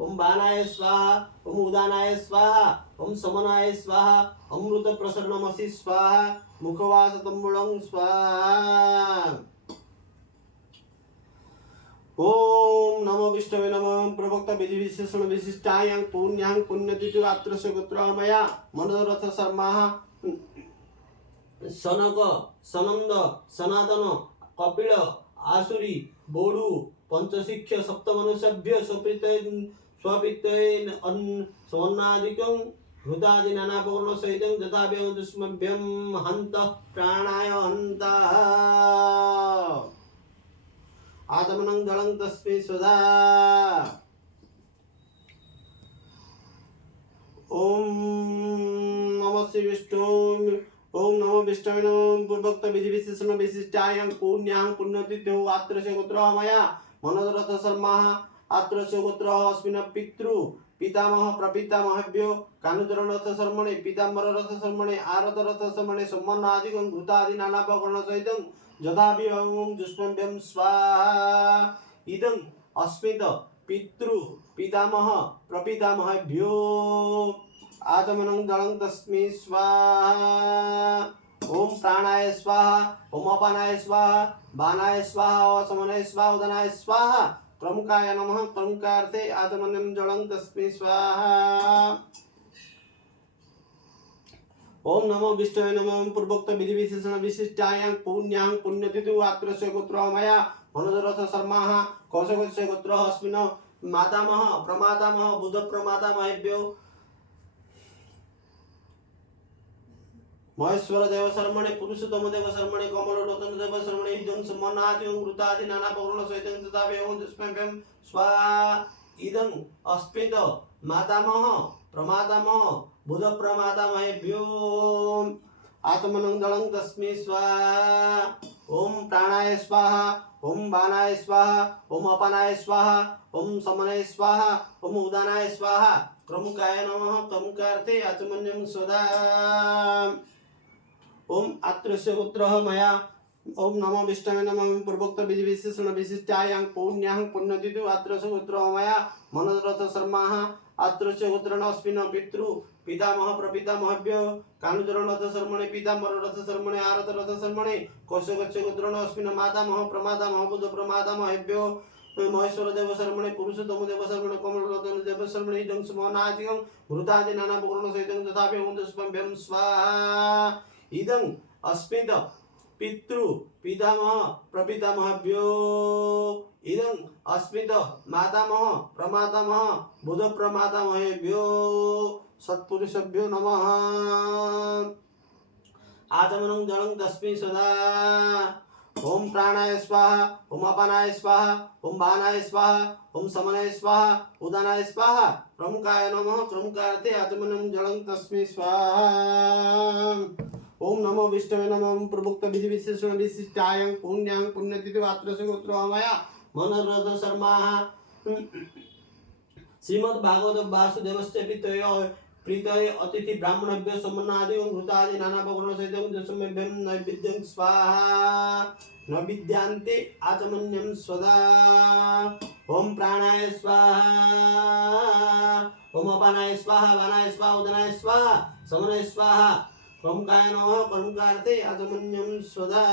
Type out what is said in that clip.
ओम बाणाय स्वाहा ओम उदानाय स्वाहा ओम समनाय स्वाहा अमृत प्रसरणमसि स्वाहा मुखवासतंबुलं स्वाहा। ओम नमो विष्णवे नमः प्रवक्त विधि विशेषण विशिष्टायां पुण्यां पुण्यतिथि रात्रस्य गोत्रमया मनोरथ शर्मा सनक सनंद सनातन कपिल आसुरी बोडू पंचशिक्ष सप्तमनुष्यभ्य स्वपितैन स्वन्नादिकं हृदादि नानापर्ण सहितं यथा दुष्मभ्यं हन्त प्राणाय हन्तः आत्मनं दलं तस्मै स्वधा। ओम नमः श्री विष्णु ओम नमो विष्णवे नमः पूर्वोक्त विधि विशेषण विशिष्टायां पुण्यां पुण्यतिथ्यौ आत्रस्य गोत्रः मया मनोरथ शर्मा आत्रस्य गोत्रः अस्मिन् पितृ पितामह प्रपितामहभ्यो कानुचरणरथ शर्मणे पीताम्बररथ शर्मणे आरतरथ शर्मणे सम्मन्नादिकं घृतादि नानापकर्ण सहितं यथाभिभवं दुष्मभ्यं स्वाहा। इदं अस्मित् पितृ पितामह प्रपितामहभ्यो आत्मनं दलं तस्मै स्वाहा। ओम प्राणाय स्वाहा ओम अपानाय स्वाहा बाणाय स्वाहा समनाय स्वाहा उदानाय स्वाहा प्रमुखाय नमः प्रमुखार्थे आत्मनं दलं तस्मै स्वाहा। ओम नमो विष्णवे नमः पूर्वोक्त विधि विशेषण विशिष्टायां पुण्यां पुण्यतिथि आत्रस्य गोत्रः मया मनोरथ शर्मा कौशगस्य गोत्रः अस्मिन् मातामह प्रमातामह बुध प्रमातामहेभ्यो महेश्वर देव शर्मणे पुरुषोत्तम देव शर्मणे कमलोलोचन देव शर्मणे इदं समनादि घृतादि नानापकर्ण सहितं तथा एवं दुष्मभ्यं स्वाहा। इदं अस्मित् मातामह प्रमातामह बुध प्रमातामहेभ्यो आत्मनं दलं तस्मै स्वाहा। ओम प्राणाय स्वाहा ओम बाणाय स्वाहा ओम अपानाय स्वाहा ओम समनाय स्वाहा ओम उदानाय स्वाहा प्रमुखाय नमः प्रमुखार्थे आत्मन्यं स्वधा। ओम आत्रस्य गोत्रः मया ओम नमो विष्णवे नमः पूर्वोक्त विधि विशेषण विशिष्टायां पुण्यां पुण्यतिथि आत्रस्य गोत्रः मया मनोरथ शर्मा आत्रस्य गोत्रेण अस्मिन् पितृ पितामह प्रपितामहभ्यो कानुचरणरथ शर्मणे पीताम्बररथ शर्मणे आरतरथ शर्मणे कौशगस्य गोत्रेण अस्मिन् मातामह प्रमातामह बुध प्रमातामहेभ्यो महेश्वर देव शर्मणे पुरुषोत्तम देव शर्मणे कमलोलोचन देव शर्मणे इदं समनादिकं घृतादि नानापकर्ण सहितं तथा एवं दुष्मभ्यं स्वाहा। इदं अस्मिन् पितृ पितामह प्रपितामहभ्यो इदं अस्मिन् मातामह प्रमातामह बुध प्रमातामहेभ्यो सत्पुरुषेभ्यो नमः आत्मनं दलं तस्मै सदा। ओम प्राणाय स्वाहा ओम अपानाय स्वाहा ओम बाणाय स्वाहा ओम समनाय स्वाहा उदानाय स्वाहा प्रमुखाय नमः प्रमुखार्थे आत्मनं दलं तस्मै स्वाहा। ओम नमो विष्णवे नमः पूर्वोक्त विधि विशेषण विशिष्टायां पुण्यां पुण्यतिथि आत्रस्य गोत्रः मया मनोरथ शर्मा श्रीमद् भागवत वासुदेवस्य प्रीतये अतिथि ब्राह्मणभ्यो सम्मन्नादि घृतादि नानापकर्ण सहितं दशमेभ्यं नैवेद्यं स्वाहा नैवेद्यान्ते आचमन्यं स्वधा। ओम प्राणाय स्वाहा ओम अपानाय स्वाहा बाणाय स्वाहा उदानाय स्वाहा समनाय स्वाहा प्रमुखाय नमः प्रमुखार्थे आचमन्यं स्वधा।